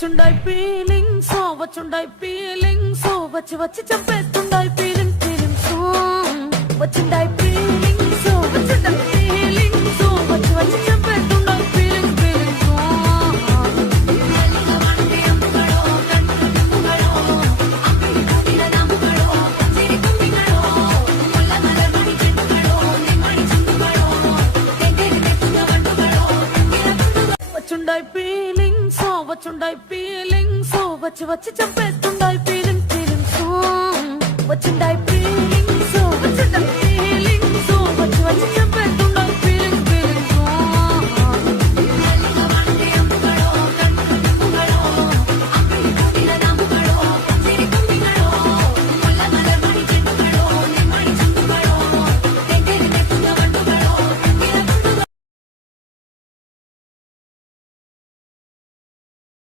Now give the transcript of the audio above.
వచ్చుండాయి ఫీలింగ్స్ వచ్చి వచ్చి చంపేస్తుండాయి ఫీలింగ్స్ వచ్చుండాయి ఫీలింగ్స్ వచ్చి వచ్చి చంపేస్తుండాయి ఫీలింగ్స్ వచ్చుండాయి ఫీలింగ్స్ వచ్చి వచ్చి చంపేస్తుండాయి ఫీలింగ్స్ వచ్చుండాయి ఫీలింగ్స్ వచ్చి వచ్చి చంపేస్తుండాయి